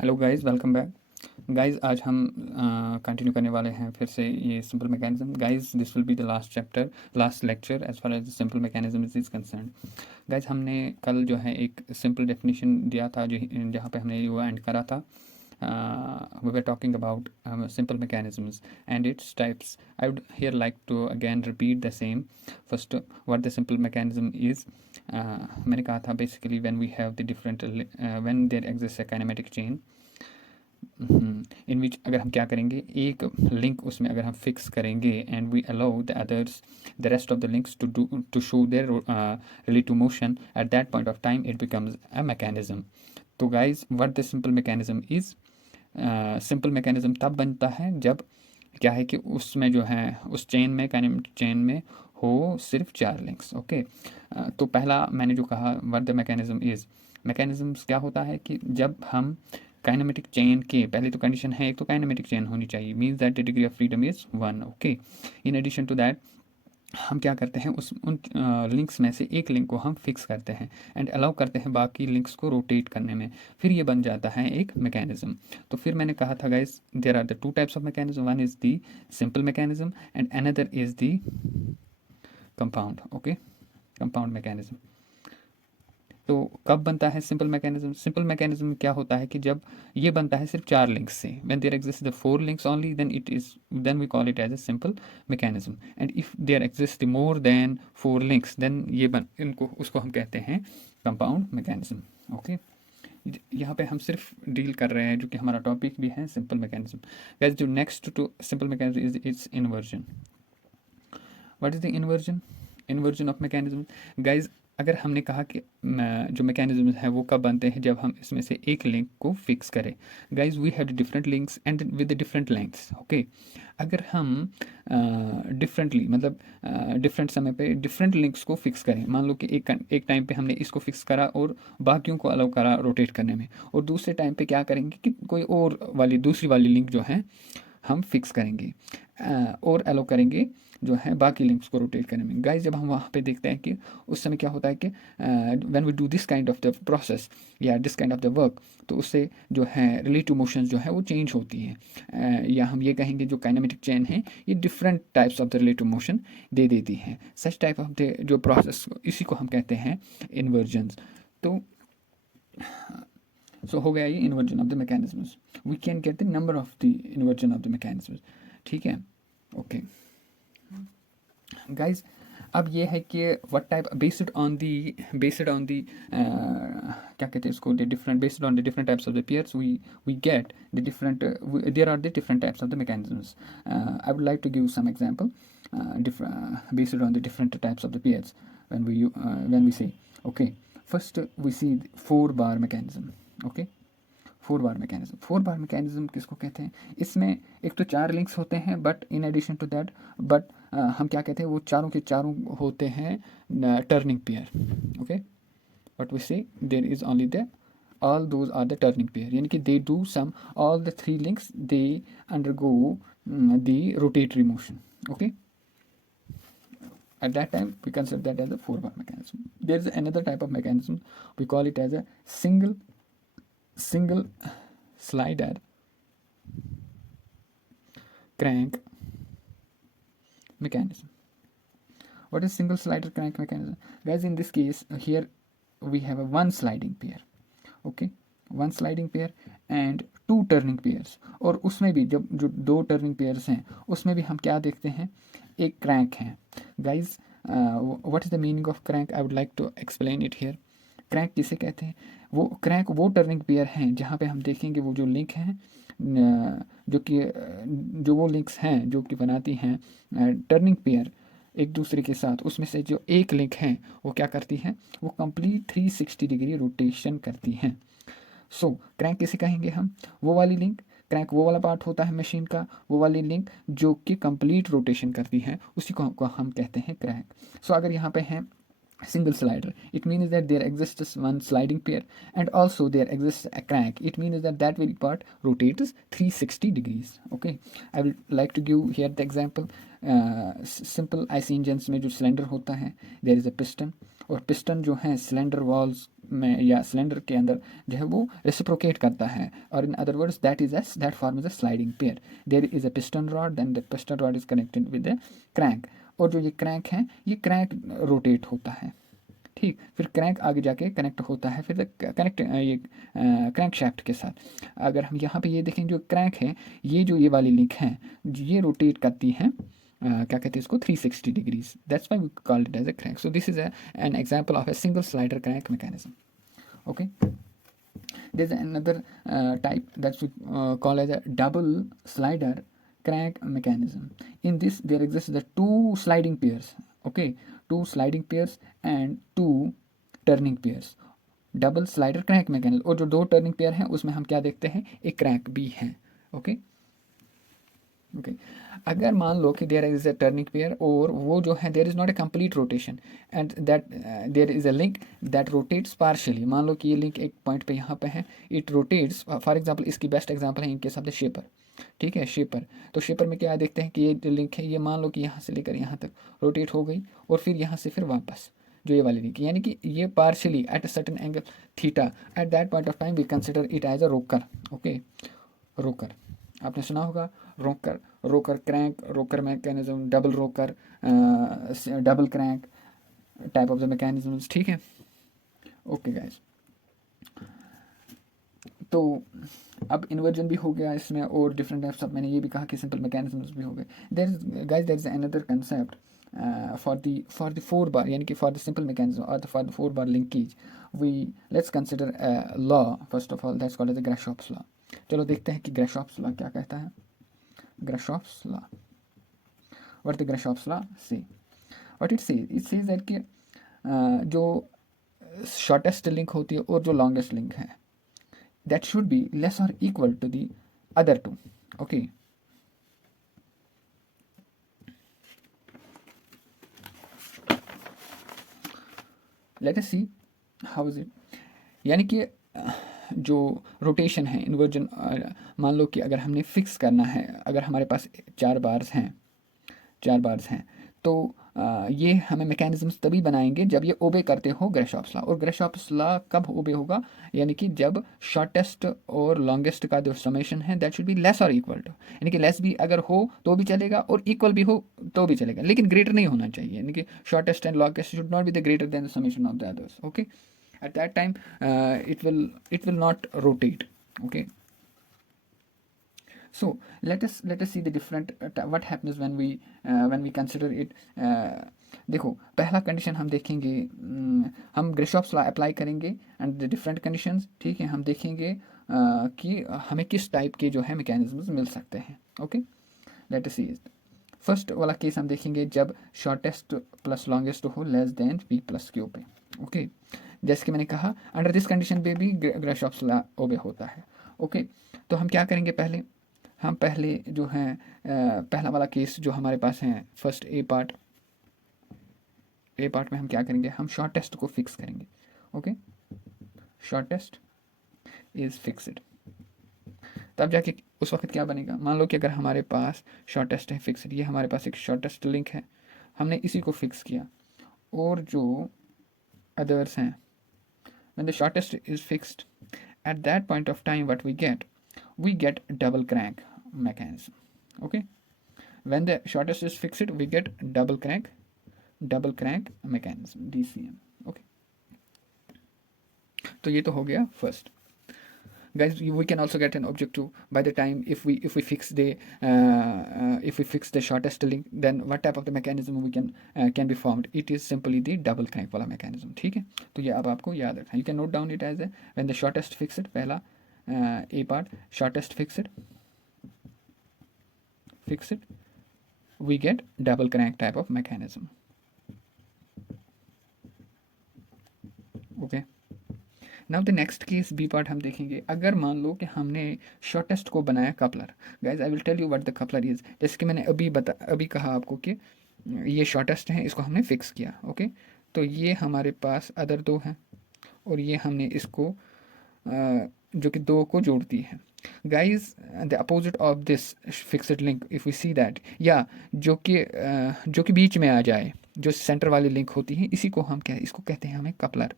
Hello guys, welcome back. Guys, आज हम continue करने वाले हैं फिर से ये simple mechanism. Guys, this will be the last chapter, last lecture as far as simple mechanism is concern. Guys, हमने कल जो है एक सिंपल डेफिनेशन दिया था जहाँ पे हमने वो एंड करा था। We were talking about simple mechanisms and its types. I would here like to again repeat the same. First, what the simple mechanism is. मैंने कहा था basically when we have the different when there exists a kinematic chain इन विच अगर हम क्या करेंगे, एक link उसमें अगर हम फिक्स करेंगे and we allow the others the rest of the links to show their relative motion at that point of time, it becomes a mechanism. तो guys, what the simple mechanism is, simple mechanism तब बनता है जब क्या है कि उसमें जो है उस चेन में, काइनेमेटिक चेन में हो सिर्फ 4 लिंक्स। ओके, तो पहला मैंने जो कहा what the mechanism is, mechanisms क्या होता है कि जब हम काइनेमेटिक चेन के पहले तो कंडीशन है, एक तो काइनेमेटिक चेन होनी चाहिए, means that the degree of freedom is 1। Okay, in addition to that हम क्या करते हैं, उस उन लिंक्स में से एक लिंक को हम फिक्स करते हैं एंड अलाउ करते हैं बाकी लिंक्स को रोटेट करने में, फिर ये बन जाता है एक मैकेनिज्म। तो फिर मैंने कहा था guys, there are the two types of mechanism, one is the simple mechanism and another is the compound. Okay, compound mechanism. तो कब बनता है सिंपल मैकेनिज्म? सिंपल मैकेनिज्म क्या होता है कि जब ये बनता है सिर्फ 4 लिंक्स से, when there exist the 4 links only, then we call it as a simple mechanism. And if there exist more than 4 links, then ये इनको उसको हम कहते हैं कंपाउंड मैकेनिज्म। ओके, यहाँ पे हम सिर्फ डील कर रहे हैं जो कि हमारा टॉपिक भी है सिंपल मैकेनिज्म। गाइस, जो next to simple mechanism is its inversion. What is the inversion? Inversion of mechanism. Guys, अगर हमने कहा कि जो मैकेनिज्म है वो कब बनते हैं, जब हम इसमें से एक लिंक को फिक्स करें। Guys, we have different links and with different lengths. Okay, अगर हम डिफरेंटली मतलब डिफरेंट समय पे डिफरेंट लिंक्स को फिक्स करें, मान लो कि एक टाइम पे हमने इसको फिक्स करा और बाकियों को अलाउ करा रोटेट करने में, और दूसरे टाइम पे क्या करेंगे कि कोई और वाली दूसरी वाली लिंक जो है हम फिक्स करेंगे और अलाउ करेंगे जो है बाकी लिंक्स को रोटेट करने में। गाइस, जब हम वहाँ पे देखते हैं कि उस समय क्या होता है कि when we do this kind of the process या this kind of the work, तो उससे जो है रिलेटिव मोशंस जो है वो चेंज होती हैं, या हम ये कहेंगे जो काइनेमेटिक चेन है ये different types of the relative motion दे देती हैं। सच टाइप ऑफ द जो प्रोसेस, इसी को हम कहते हैं इन्वर्जन्स। तो सो हो गया ये inversion of the mechanisms. We can get the number of the inversion of the mechanisms. ठीक है, ओके गाइज, अब ये है कि what type based on the क्या कहते हैं इसको, the different based on the different types of the pairs we get the different, there are the different types of the mechanisms. I would like to give some example based on the different types of the pairs when we say, okay, first we see 4 bar mechanism. Okay, 4 bar mechanism किसको कहते हैं? इसमें एक तो 4 links होते हैं, but in addition to that हम क्या कहते हैं, वो चारों के चारों होते हैं turning pair. Okay, but we say there is only the all those are the turning pair, यानी कि they do some, all the 3 links they undergo the rotatory motion. Okay, at that time we consider that as a 4 bar mechanism. There is another type of mechanism, we call it as a single slider crank mechanism. What is single slider crank mechanism? Guys, in this case here we have a one sliding pair. Okay, one sliding pair and 2 turning pairs, और उसमें भी जब जो 2 turning pairs हैं उसमें भी हम क्या देखते हैं, एक क्रैंक है। Guys, what is the meaning of crank? I would like to explain it here. Crank किसे कहते हैं? वो क्रैंक वो टर्निंग पेयर हैं जहाँ पे हम देखेंगे वो जो लिंक हैं, जो वो लिंक्स हैं जो कि बनाती हैं टर्निंग पेयर एक दूसरे के साथ, उसमें से जो एक लिंक है वो क्या करती है, वो कंप्लीट 360 डिग्री रोटेशन करती हैं। सो क्रैंक किसे कहेंगे हम? वो वाली लिंक, क्रैंक वो वाला पार्ट होता है मशीन का, वो वाली लिंक जो कि कंप्लीट रोटेशन करती है, उसी को हम कहते हैं क्रैंक। सो अगर यहाँ पे है single slider, it means that there exists one sliding pair and also there exists a crank. It means that that very part rotates 360 degrees. Okay, I will like to give here the example. Simple IC engines में जो cylinder होता है, there is a piston और piston जो है cylinder walls में या cylinder के अंदर जो है वो रेसिप्रोकेट करता है, और in other words that is as that form is a sliding pair. There is a piston rod, then the piston rod is connected with the crank, और जो ये क्रैंक है ये क्रैंक रोटेट होता है, ठीक। फिर क्रैंक आगे जाके कनेक्ट होता है फिर कनेक्ट ये क्रैंक शाफ्ट के साथ। अगर हम यहाँ पे ये देखें जो क्रैंक है, ये जो ये वाली लिंक है ये रोटेट करती है क्या कहते हैं इसको 360 degrees, that's why we called it as a crank. So this is an example of a single slider crank mechanism. Okay, there's another type that we call as a double slider crank mechanism. In this there exists the two sliding pairs, okay, two sliding pairs and two turning pairs, double slider crank mechanism. और जो दो turning pair हैं उसमें हम क्या देखते हैं, एक क्रैंक भी है। ओके ओके, अगर मान लो कि there is a turning pair और वो जो है there is not a complete rotation and that there is a link that rotates partially, मान लो कि ये लिंक एक पॉइंट पे यहाँ पे है, इट रोटेट्स, फॉर एग्जांपल इसकी बेस्ट एग्जांपल है इनके साथ शेपर, ठीक है, शेपर। तो शेपर में क्या देखते हैं कि ये जो लिंक है ये मान लो कि यहाँ से लेकर यहाँ तक रोटेट हो गई और फिर यहाँ से फिर वापस जो ये वाली लिंक, यानी कि ये partially at a certain angle theta, at that point of time we consider it as a rocker. Okay, rocker आपने सुना होगा, rocker, rocker crank, rocker mechanism, double rocker, double crank type of the mechanisms, ठीक है। Okay guys, तो अब inversion भी हो गया इसमें और डिफरेंट टाइप्स ऑफ, मैंने ये भी कहा कि सिंपल मैकेनिज्म्स भी हो गए। There is another concept for the 4 bar, यानी कि for the simple mechanism or for the 4 bar linkage, let's consider a law first of all that's called as the Grashopp's law। चलो देखते हैं कि Grashopp's law क्या कहता है। Grashopp's law, what the Grashopp's law say, what it says that कि जो shortest link होती है और जो लॉन्गेस्ट लिंक है that should be less or equal to the other two। okay, let us see how is it। यानी कि जो रोटेशन है इन्वर्जन, मान लो कि अगर हमने फिक्स करना है, अगर हमारे पास 4 बार्स हैं तो ये हमें मैकेनिज्म्स तभी बनाएंगे जब ये ओबे करते हो ग्रेशॉप्स लॉ। और ग्रेशॉप्स लॉ कब ओबे होगा, यानी कि जब शॉर्टेस्ट और लॉन्गेस्ट का जो समेशन है दैट शुड बी लेस और इक्वल टू, यानी कि लेस भी अगर हो तो भी चलेगा और इक्वल भी हो तो भी चलेगा, लेकिन ग्रेटर नहीं होना चाहिए, यानी कि shortest and longest should not be the greater than the summation of the others. Okay, at that time it will not rotate। okay, so let us see the different what happens when we consider it। देखो पहला condition हम देखेंगे, हम ग्रेशॉप्स law apply करेंगे and the different conditions, ठीक है, हम देखेंगे कि हमें किस टाइप के जो है मैकेनिज्म्स मिल सकते हैं। ओके, लेट अस सी फर्स्ट वाला केस हम देखेंगे जब शॉर्टेस्ट प्लस लॉन्गेस्ट हो less than P plus Q पे। ओके, जैसे कि मैंने कहा अंडर दिस कंडीशन पे भी ग्रेशॉप्स लॉ ओबे होता है। ओके, तो हम क्या करेंगे, पहले जो है पहला वाला केस जो हमारे पास है फर्स्ट ए पार्ट में हम क्या करेंगे, हम शॉर्टेस्ट को फिक्स करेंगे। ओके, शॉर्टेस्ट इज फिक्स्ड, तब जाके उस वक्त क्या बनेगा, मान लो कि अगर हमारे पास शॉर्टेस्ट है फिक्स्ड, ये हमारे पास एक शॉर्टेस्ट लिंक है, हमने इसी को फिक्स किया, और जो अदर्स हैं when the shortest is fixed at that point of time what we get double crank mechanism। okay, when the shortest is fixed we get double crank mechanism DCM। okay, तो ये तो हो गया first. guys, we can also get an objective by the time if we fix the shortest link, then what type of the mechanism we can be formed, it is simply the double crank वाला mechanism। ठीक है, तो ये अब आपको याद रखना, you can note down it as when the shortest fixed, पहला a part shortest fixed we get double crank type of mechanism। okay, now the next case B part हम देखेंगे, अगर मान लो कि हमने शॉर्टेस्ट को बनाया coupler. Guys I will tell you what the coupler is, जैसे कि मैंने अभी कहा आपको कि ये शॉर्टेस्ट है, इसको हमने फिक्स किया। ओके, तो ये हमारे पास अदर दो हैं और ये हमने इसको जो कि दो को जोड़ती है। Guys the opposite of this fixed link if we see that, या जो कि बीच में आ जाए, जो सेंटर वाली लिंक होती है, इसी को हम इसको कहते हैं हमें कपलर,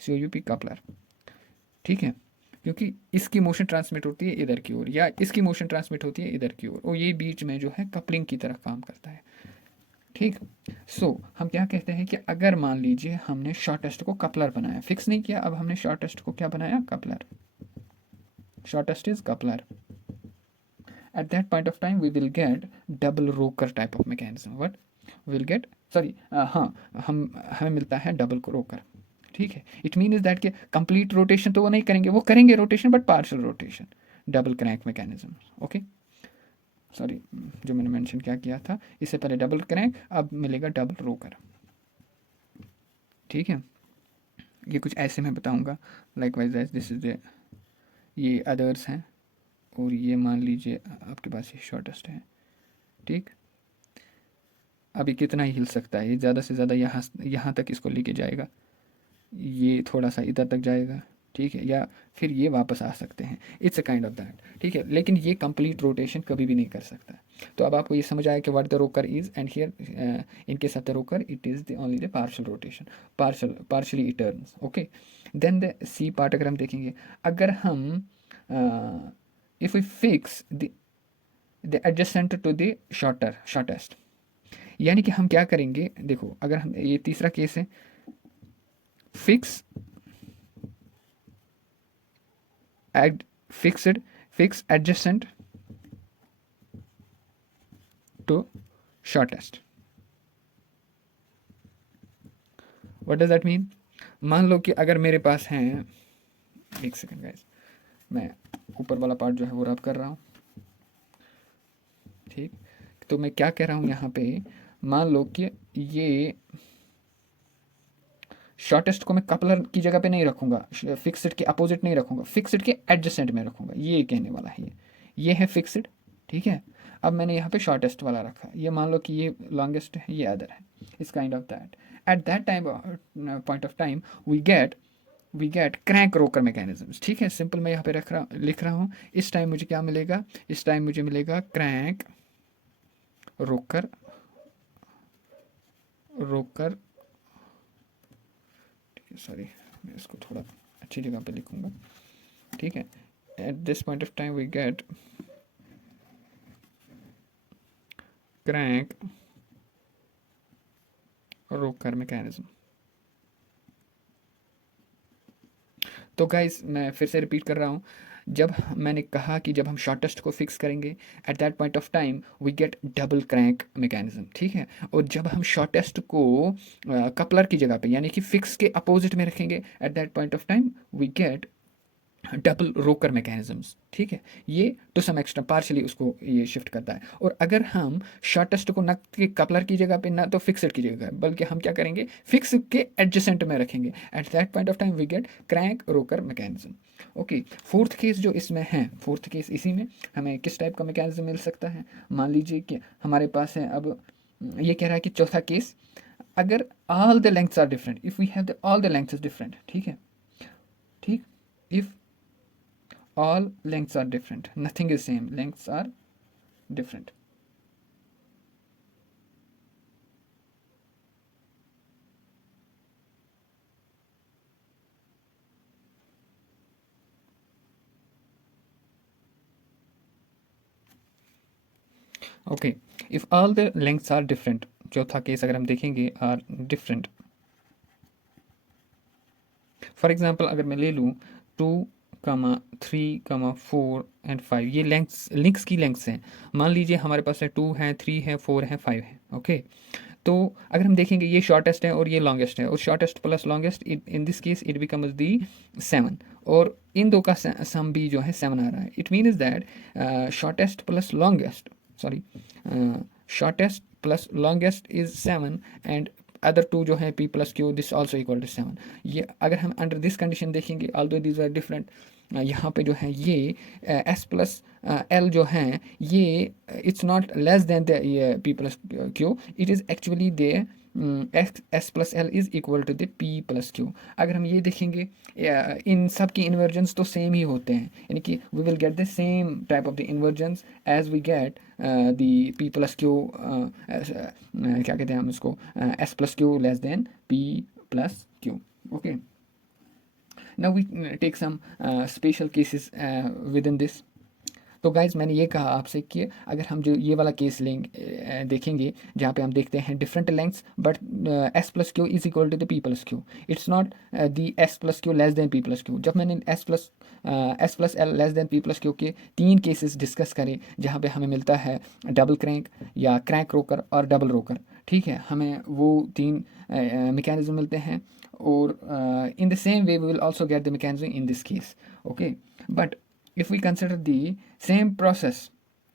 COUP कपलर, ठीक है, क्योंकि इसकी मोशन ट्रांसमिट होती है इधर की ओर या इसकी मोशन ट्रांसमिट होती है इधर की ओर, और ये बीच में जो है कपलिंग की तरह काम करता है, ठीक। सो हम क्या कहते हैं कि अगर मान लीजिए हमने शॉर्टेस्ट को कपलर बनाया, फिक्स नहीं किया, अब हमने शॉर्टेस्ट को क्या बनाया, coupler, shortest is coupler. At that point of time we will get double rocker type of mechanism. What we will get, sorry, हाँ, हमें मिलता है डबल रोकर, ठीक है। इट मीन इज दैट कि कंप्लीट रोटेशन तो वो नहीं करेंगे, वो करेंगे rotation but partial rotation, double crank mechanism, okay. Sorry, जो मैंने मेंशन क्या किया था, इससे पहले डबल क्रैंक, अब मिलेगा डबल रोकर, ठीक है। ये कुछ ऐसे मैं बताऊंगा, लाइक वाइज दिस इज ये अदर्स हैं, और ये मान लीजिए आपके पास ये शॉर्टेस्ट है, ठीक। अभी कितना ही हिल सकता है, ये ज़्यादा से ज़्यादा यहाँ तक इसको लेके जाएगा, ये थोड़ा सा इधर तक जाएगा, ठीक है, या फिर ये वापस आ सकते हैं, it's a kind of that, ठीक है। लेकिन ये कंप्लीट रोटेशन कभी भी नहीं कर सकता। तो अब आपको ये समझ आया कि what the rocker is, and here in case of the rocker it is the only the partial rotation, partially it turns, okay. Then the C part अगर हम देखेंगे, अगर हम if we fix the adjacent to the shortest, यानी कि हम क्या करेंगे, देखो अगर हम, ये तीसरा केस है, fix fix adjacent to shortest. What does that mean? मान लो कि अगर मेरे पास हैं, एक सेकंड गाइस, मैं ऊपर वाला पार्ट जो है वो रब कर रहा हूँ, ठीक। तो मैं क्या कह रहा हूँ यहाँ पे, मान लो कि ये शॉर्टेस्ट को मैं कपलर की जगह पे नहीं रखूंगा, फिक्स्ड के अपोजिट नहीं रखूंगा, फिक्स्ड के एडजेसेंट में रखूंगा, ये कहने वाला है। ये है फिक्स्ड, ठीक है। अब मैंने यहाँ पे शॉर्टेस्ट वाला रखा, ये मान लो कि ये लॉन्गेस्ट है, ये अदर है, इस kind of that. At that time point of time we get crank rocker mechanisms, ठीक है। सिंपल मैं यहाँ पे लिख रहा हूँ। इस टाइम मुझे क्या मिलेगा, इस टाइम मुझे मिलेगा क्रैंक रोकर सॉरी, मैं इसको थोड़ा अच्छी जगह पे लिखूंगा, ठीक है। At this point of time we get crank rocker mechanism. तो गाइस मैं फिर से रिपीट कर रहा हूँ, जब मैंने कहा कि जब हम शॉर्टेस्ट को फिक्स करेंगे, at that point of time we get double crank mechanism, ठीक है। और जब हम शॉर्टेस्ट को कपलर की जगह पे यानी कि फिक्स के अपोजिट में रखेंगे, at that point of time we get double rocker mechanisms, ठीक है। ये टू सम एक्सटेंट पार्शली उसको ये शिफ्ट करता है। और अगर हम शॉर्टेस्ट को न कि कपलर की जगह पे, ना तो फिक्सड की जगह, बल्कि हम क्या करेंगे, फिक्स के एडजेसेंट में रखेंगे, at that point of time we get crank rocker mechanism, okay. Fourth case जो इसमें है, फोर्थ केस इसी में हमें किस टाइप का मैकेनिज्म मिल सकता है, मान लीजिए कि हमारे पास है, अब ये कह रहा है कि चौथा केस, अगर all the lengths are different, if we have all the lengths different, ठीक है, ठीक, if all lengths are different, nothing is same, lengths are different, okay, if all the lengths are different, चौथा case अगर हम देखेंगे are different, for example अगर मैं ले लूँ 2,3,4 एंड 5, ये लिंक्स की लेंथ्स हैं। मान लीजिए हमारे पास है 2 है, 3 है, 4 है, 5 है, ओके। तो अगर हम देखेंगे ये शॉर्टेस्ट है और ये लॉन्गेस्ट है, और shortest plus longest in this case it becomes the 7, और इन दो का सम भी जो है 7 आ रहा है। It mean is that shortest plus longest, sorry, shortest plus longest is 7 and other two जो है p plus Q, this also equal to 7। ये अगर हम अंडर दिस कंडीशन देखेंगे, ऑल्दो दीज आर डिफरेंट, यहाँ पे जो है ये s प्लस l जो है ये it's not less than the p plus Q, it is actually the S plus L is equal to the P plus Q. अगर हम ये देखेंगे इन सब की इन्वर्जन्स तो सेम ही होते हैं, यानी कि we will get the same type of the inversions as we get the P plus Q, क्या कहते हैं हम इसको, S plus Q less than P plus Q. Okay, now we take some special cases within this। तो गाइज मैंने ये कहा आपसे कि अगर हम जो ये वाला केस लेंगे देखेंगे जहाँ पे हम देखते हैं different lengths but S plus Q is equal to the P plus Q, it's not the S plus Q less than P plus Q. जब मैंने S plus L less than P plus Q के 3 cases discuss करे जहाँ पे हमें मिलता है double crank या क्रैंक रोकर और डबल रोकर, ठीक है, हमें वो 3 मैकेनिज्म मिलते हैं। और in the same way we will also get the mechanism in this case, okay, but if we consider the same process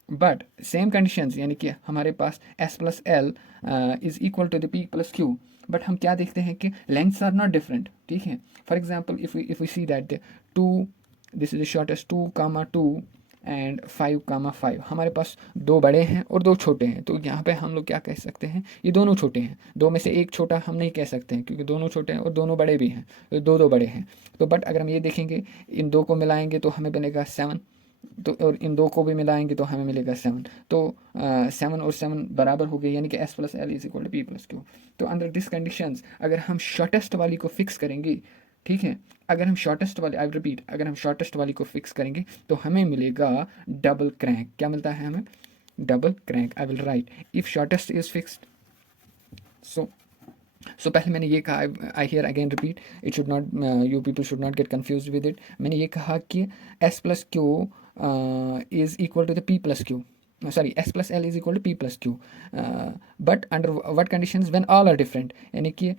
but same conditions, यानी कि हमारे पास s plus l is equal to the p plus q, but हम क्या देखते हैं कि lengths are not different, ठीक है। for example if we see that the 2, this is the shortest 2, 2 and 5, 5 हमारे पास 2 बड़े हैं और 2 छोटे हैं, तो यहाँ पे हम लोग क्या कह सकते हैं, ये दोनों छोटे हैं। 2 में से एक छोटा हम नहीं कह सकते हैं क्योंकि दोनों छोटे हैं और दोनों बड़े भी हैं, तो 2 बड़े हैं। तो बट अगर हम ये देखेंगे इन 2 को मिलाएंगे तो हमें बनेगा 7, तो और इन 2 को भी मिलाएंगे तो हमें मिलेगा 7, तो 7 और 7 बराबर हो गए, यानी कि S plus L is equal to P plus Q. तो अंडर दिस कंडीशंस अगर हम शॉर्टेस्ट वाली को फिक्स करेंगे, ठीक है, अगर हम शॉर्टेस्ट वाली, आई रिपीट, अगर हम शॉर्टेस्ट वाली को फिक्स करेंगे तो हमें मिलेगा डबल क्रैंक। क्या मिलता है हमें? Double crank. I will write if shortest is fixed, so पहले मैंने ये कहा, I here again repeat, it should not, you people should not get confuse with it. मैंने ये कहा कि S plus Q is equal to the P plus Q, sorry, s plus l is equal to p plus q, but under what conditions? when all are different, यानी कि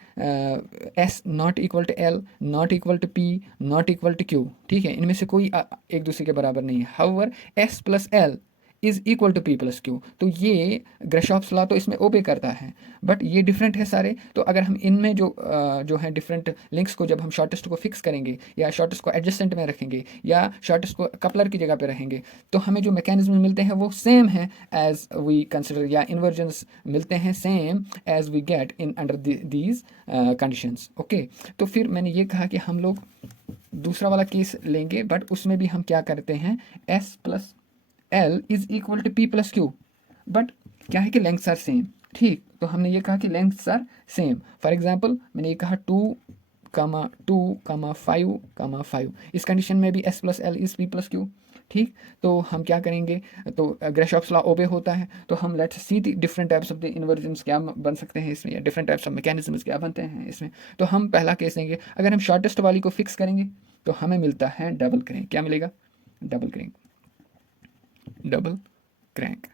s not equal to l, not equal to p, not equal to q, ठीक है, इनमें से कोई एक दूसरे के बराबर नहीं है। however s plus l is equal to P plus Q, तो ये ग्रशॉप्स लॉ तो इसमें ओबे करता है, बट ये डिफरेंट है सारे। तो अगर हम इनमें जो है डिफरेंट लिंक्स को जब हम शॉर्टेस्ट को फिक्स करेंगे या शॉर्टेस्ट को एडजस्टेंट में रखेंगे या शॉर्टेस्ट को कपलर की जगह पे रहेंगे, तो हमें जो मैकेनिज्म मिलते हैं वो सेम है एज वी कंसिडर, या इन्वर्जन्स मिलते हैं same as we get in under these conditions. Okay, तो फिर मैंने ये कहा कि हम लोग दूसरा वाला केस लेंगे, बट उसमें भी हम क्या करते हैं, S plus L is equal to P plus Q, but क्या है कि लेंथ्स आर सेम, ठीक। तो हमने ये कहा कि lengths are same. For example मैंने ये कहा 2, 5, इस कंडीशन में भी S plus L is P plus Q, ठीक। तो हम क्या करेंगे, तो ग्रशॉप्स लॉ ओबे होता है, तो हम let's see the different types of the इन्वर्जन्स क्या बन सकते हैं इसमें, या डिफरेंट टाइप्स ऑफ मैकेनिज्म्स क्या बनते हैं इसमें। तो हम पहला केस लेंगे, अगर हम शॉर्टेस्ट वाली को फिक्स करेंगे तो हमें मिलता है डबल क्रैंक। क्या मिलेगा? डबल क्रैंक, डबल क्रैंक,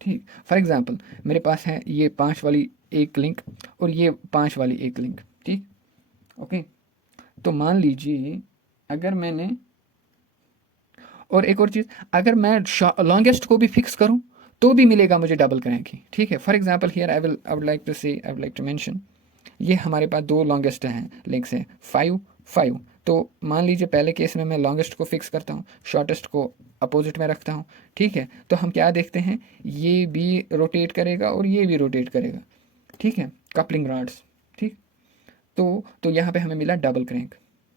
ठीक। फॉर एग्जांपल मेरे पास है ये 5 वाली एक लिंक और ये 5 वाली एक लिंक, ठीक। ओके, तो मान लीजिए अगर मैंने, और एक और चीज़, अगर मैं लॉन्गेस्ट को भी फिक्स करूं तो भी मिलेगा मुझे डबल क्रैंक ही, ठीक है। For example here I would like to mention, ये हमारे पास 2 लॉन्गेस्ट हैं लिंक्स हैं 5, 5। तो मान लीजिए पहले केस में मैं लॉन्गेस्ट को फिक्स करता हूँ, शॉर्टेस्ट को अपोजिट में रखता हूँ, ठीक है। तो हम क्या देखते हैं, ये भी रोटेट करेगा और ये भी रोटेट करेगा, ठीक है, कपलिंग रॉड्स, ठीक। तो यहाँ पे हमें मिला डबल क्रैंक,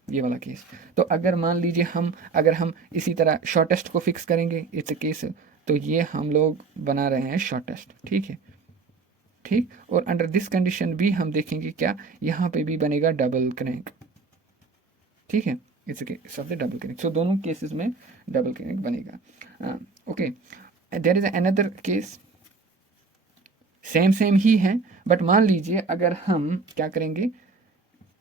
ये वाला केस। तो अगर मान लीजिए अगर हम इसी तरह शॉर्टेस्ट को फिक्स करेंगे, इट्स अ केस, तो ये हम लोग बना रहे हैं शॉर्टेस्ट, ठीक है, ठीक। और अंडर दिस कंडीशन भी हम देखेंगे क्या, यहाँ पे भी बनेगा डबल क्रैंक, ठीक है, it's case of the double crank. So दोनों केसेस में डबल क्रैंक बनेगा। Okay, there is another case, same ही है, बट मान लीजिए अगर हम क्या करेंगे,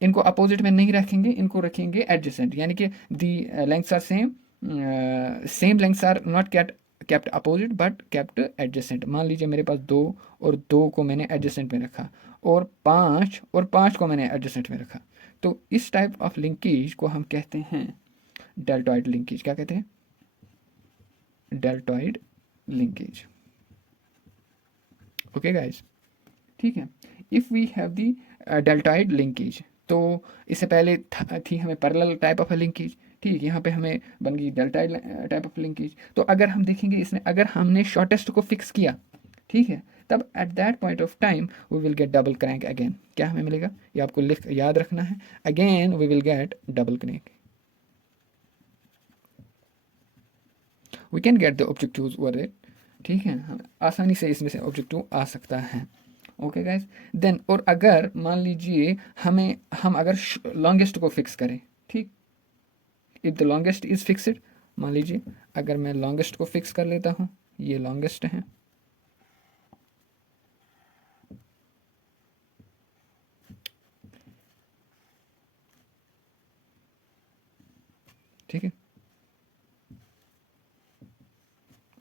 इनको अपोजिट में नहीं रखेंगे, इनको रखेंगे एडजेसेंट, यानी कि the lengths are same lengths are not kept opposite but kept adjacent. मान लीजिए मेरे पास 2 और 2 को मैंने एडजेसेंट में रखा, और 5 को मैंने एडजेसेंट में रखा। तो इस टाइप ऑफ लिंकेज को हम कहते हैं डेल्टॉइड लिंकेज। क्या कहते हैं? Deltoid linkage. ओके गाइज, ठीक है। If we have the deltoid linkage, तो इससे पहले थी हमें पैरेलल टाइप ऑफ लिंकेज, ठीक। यहाँ पे हमें बन गई डेल्टॉइड टाइप ऑफ लिंकेज। तो अगर हम देखेंगे इसमें, अगर हमने शॉर्टेस्ट को फिक्स किया, ठीक है, तब at that point of time we will get double crank again. क्या हमें मिलेगा, ये आपको लिख याद रखना है, again we will get double crank. We can get the objectives over it, ठीक है, आसानी से इसमें से ऑब्जेक्टिव आ सकता है। ओके गाइस, देन और अगर मान लीजिए हम अगर लॉन्गेस्ट को फिक्स करें, ठीक, if the longest is fixed, मान लीजिए अगर मैं लॉन्गेस्ट को फिक्स कर लेता हूँ, ये लॉन्गेस्ट है, ठीक है,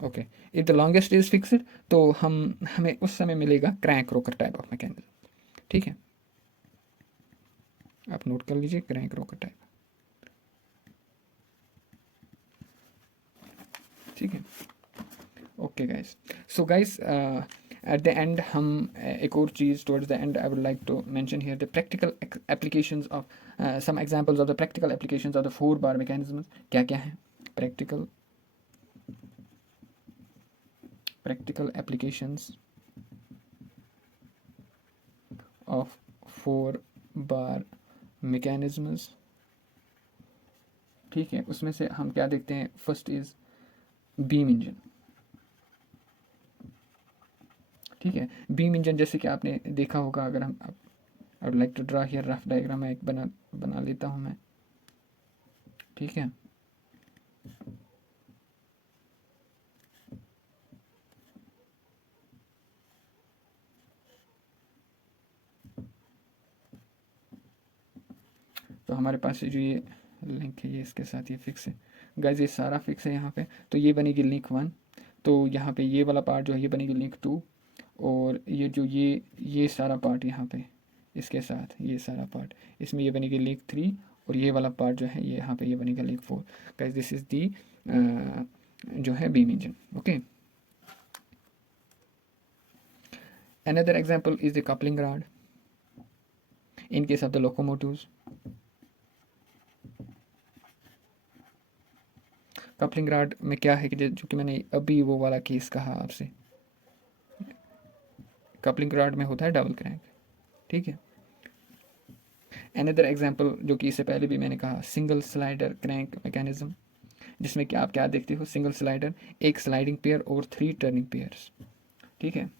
okay, if the longest is fixed, तो हमें उस समय मिलेगा क्रैंक रोकर टाइप ऑफ मैकेनिज्म, ठीक है, आप नोट कर लीजिए क्रैंक रोकर टाइप, ठीक है। Okay guys, so guys at the end हम एक और चीज़ towards the end I would like to mention here the practical applications of some examples of the practical applications of the 4 bar mechanism. क्या क्या है practical applications of 4 bar mechanisms, ठीक है, उसमें से हम क्या देखते हैं, फर्स्ट इज बीम इंजन, ठीक है, बीम इंजन जैसे कि आपने देखा होगा, अगर हम I would like to draw here rough diagram एक बना लेता हूँ मैं, ठीक है, तो हमारे पास जो ये लिंक है ये इसके साथ ये फिक्स है गाइज, ये सारा फिक्स है यहाँ पे, तो ये बनेगी लिंक 1, तो यहाँ पे ये वाला पार्ट जो है ये बनेगी लिंक 2, और ये जो ये सारा पार्ट यहाँ पे इसके साथ ये सारा पार्ट इसमें ये बनेगी लिंक 3, और ये वाला पार्ट जो है ये यहाँ पे ये बनेगा link 4। Guys this is the जो है beam engine. Okay, another example is the coupling rod in case of the locomotives। Coupling rod में क्या है कि जो कि मैंने अभी वो वाला केस कहा आपसे, कपलिंग रॉड में होता है डबल क्रैंक, ठीक है। अनदर एग्जांपल जो कि इससे पहले भी मैंने कहा, सिंगल स्लाइडर क्रैंक मैकेनिज्म, जिसमें कि आप क्या देखते हो, सिंगल स्लाइडर, एक स्लाइडिंग पेयर और 3 टर्निंग पेयर्स, ठीक है।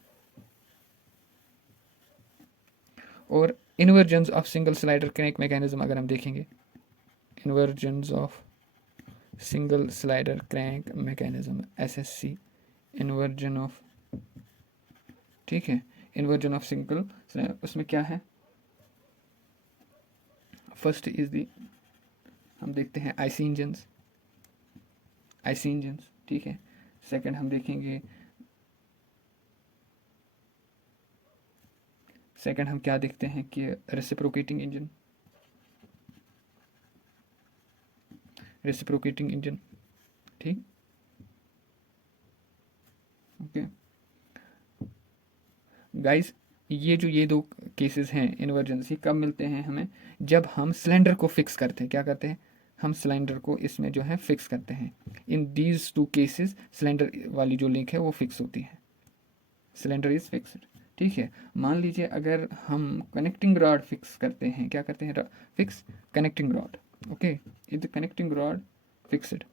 और इन्वर्जन्स of single slider crank mechanism अगर हम देखेंगे, इन्वर्जन्स of single slider crank mechanism, SSC, inversion of, ठीक है, इन्वर्जन ऑफ सिंगल, उसमें क्या है, फर्स्ट इज दी, हम देखते हैं आईसी इंजन्स, ठीक है। सेकंड हम देखेंगे, सेकंड हम क्या देखते हैं कि रेसिप्रोकेटिंग इंजन, ठीक, ओके गाइस, ये दो केसेस हैं इन्वर्जेंसी, कब मिलते हैं हमें, जब हम सिलेंडर को फिक्स करते हैं, क्या करते हैं, हम सिलेंडर को इसमें जो है फिक्स करते हैं। इन दीज 2 केसेस सिलेंडर वाली जो लिंक है वो फिक्स होती है, सिलेंडर इज फिक्स्ड, ठीक है। मान लीजिए अगर हम कनेक्टिंग रॉड फिक्स करते हैं, क्या करते हैं, fix connecting rod, okay, is the connecting rod fixed,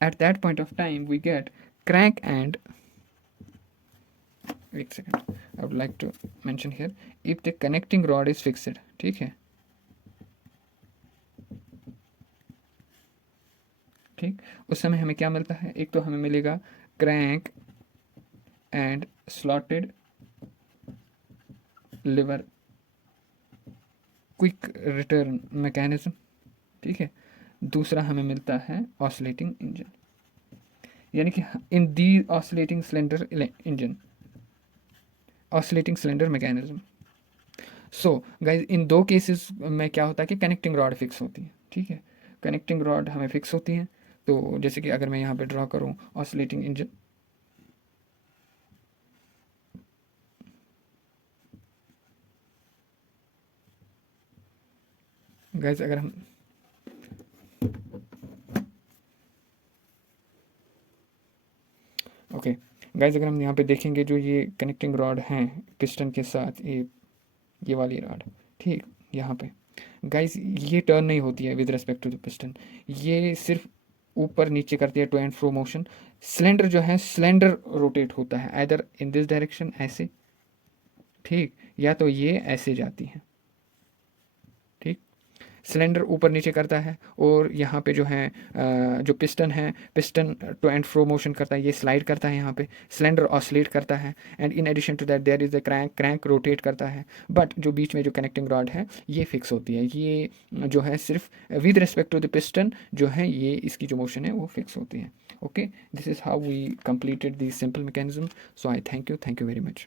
at that point of time we get crank and, wait a second, I would like to mention here, if the connecting rod is fixed, ठीक है, ठीक, उस समय हमें क्या मिलता है, एक तो हमें मिलेगा crank and slotted liver quick return mechanism, ठीक है, दूसरा हमें मिलता है ऑसिलेटिंग इंजन, यानी कि in the oscillating cylinder engine, oscillating cylinder mechanism. So guys in 2 cases में क्या होता है कि कनेक्टिंग रॉड फिक्स होती है, ठीक है, कनेक्टिंग रॉड हमें फिक्स होती है, तो जैसे कि अगर मैं यहाँ पे ड्रॉ करूँ ऑसिलेटिंग इंजन, गाइज अगर हम गाइस अगर हम यहाँ पे देखेंगे जो ये कनेक्टिंग रॉड हैं पिस्टन के साथ, ये वाली रॉड, ठीक, यहाँ पे गाइस ये टर्न नहीं होती है with respect to the piston, ये सिर्फ ऊपर नीचे करती है to and fro motion. Cylinder जो है सिलेंडर रोटेट होता है आइदर इन दिस डायरेक्शन ऐसे, ठीक, या तो ये ऐसे जाती है, ठीक। सिलेंडर ऊपर नीचे करता है और यहाँ पे जो है जो पिस्टन है, piston to and fro motion करता है, ये स्लाइड करता है यहाँ पे, सिलेंडर ऑसिलेट करता है and in addition to that there is the crank, crank rotate करता है। बट जो बीच में जो कनेक्टिंग रॉड है ये फिक्स होती है, ये जो है सिर्फ with respect to the piston जो है ये इसकी जो मोशन है वो फिक्स होती है। Okay, this is how we completed the simple mechanism. So I thank you very much.